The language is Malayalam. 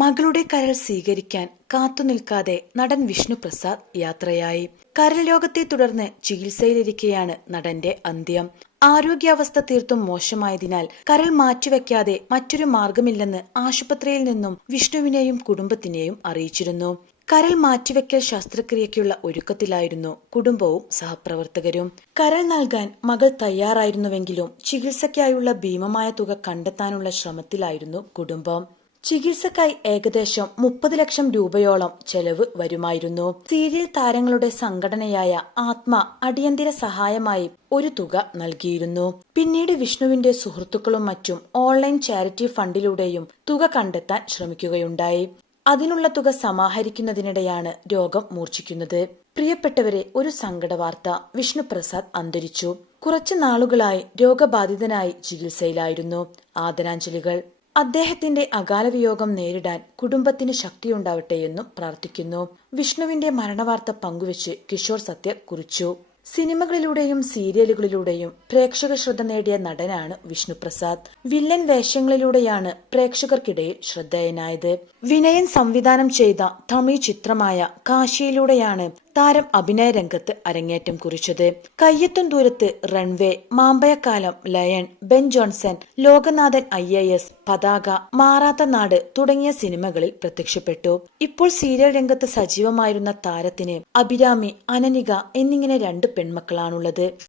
മകളുടെ കരൾ സ്വീകരിക്കാൻ കാത്തുനിൽക്കാതെ നടൻ വിഷ്ണു പ്രസാദ് യാത്രയായി. കരൾ രോഗത്തെ തുടർന്ന് ചികിത്സയിലിരിക്കെയാണ് നടന്റെ അന്ത്യം. ആരോഗ്യാവസ്ഥ തീർത്തും മോശമായതിനാൽ കരൾ മാറ്റിവെക്കാതെ മറ്റൊരു മാർഗമില്ലെന്ന് ആശുപത്രിയിൽ നിന്നും വിഷ്ണുവിനെയും കുടുംബത്തിനെയും അറിയിച്ചിരുന്നു. കരൾ മാറ്റിവെക്കൽ ശസ്ത്രക്രിയയ്ക്കുള്ള ഒരുക്കത്തിലായിരുന്നു കുടുംബവും സഹപ്രവർത്തകരും. കരൾ നൽകാൻ മകൾ തയ്യാറായിരുന്നുവെങ്കിലും ചികിത്സയ്ക്കായുള്ള ഭീമമായ തുക കണ്ടെത്താനുള്ള ശ്രമത്തിലായിരുന്നു കുടുംബം. ചികിത്സക്കായി ഏകദേശം മുപ്പത് ലക്ഷം രൂപയോളം ചെലവ് വരുമായിരുന്നു. സീരിയൽ താരങ്ങളുടെ സംഘടനയായ ആത്മ അടിയന്തര സഹായമായി ഒരു തുക നൽകിയിരുന്നു. പിന്നീട് വിഷ്ണുവിന്റെ സുഹൃത്തുക്കളും മറ്റും ഓൺലൈൻ ചാരിറ്റി ഫണ്ടിലൂടെയും തുക കണ്ടെത്താൻ ശ്രമിക്കുകയുണ്ടായി. അതിനുള്ള തുക സമാഹരിക്കുന്നതിനിടെയാണ് രോഗം മൂർച്ഛിക്കുന്നത്. പ്രിയപ്പെട്ടവരെ ഒരു സങ്കടവാർത്ത വിഷ്ണുപ്രസാദ് അന്തരിച്ചു. കുറച്ചു നാളുകളായി രോഗബാധിതനായി ചികിത്സയിലായിരുന്നു. ആദരാഞ്ജലികൾ. അദ്ദേഹത്തിന്റെ അകാലവിയോഗം നേരിടാൻ കുടുംബത്തിന് ശക്തിയുണ്ടാവട്ടെയെന്നും പ്രാർത്ഥിക്കുന്നു. വിഷ്ണുവിന്റെ മരണവാർത്ത പങ്കുവച്ച് കിഷോർ സത്യ കുറിച്ചു. സിനിമകളിലൂടെയും സീരിയലുകളിലൂടെയും പ്രേക്ഷക ശ്രദ്ധ നേടിയ നടനാണ് വിഷ്ണുപ്രസാദ് വില്ലൻ വേഷങ്ങളിലൂടെയാണ് പ്രേക്ഷകർക്കിടയിൽ ശ്രദ്ധേയനായത്. വിനയൻ സംവിധാനം ചെയ്ത തമിഴ് ചിത്രമായ കാശിയിലൂടെയാണ് താരം അഭിനയ രംഗത്ത് അരങ്ങേറ്റം കുറിച്ചത്. കയ്യെത്തും ദൂരത്ത് Runway മാമ്പയക്കാലം Lion Ben Johnson Lokanathan I A S പതാക മാറാത്ത നാട് തുടങ്ങിയ സിനിമകളിൽ പ്രത്യക്ഷപ്പെട്ടു. ഇപ്പോൾ സീരിയൽ രംഗത്ത് സജീവമായിരുന്ന താരത്തിന് അഭിരാമി അനനിക എന്നിങ്ങനെ രണ്ട് പെൺമക്കളാണുള്ളത്.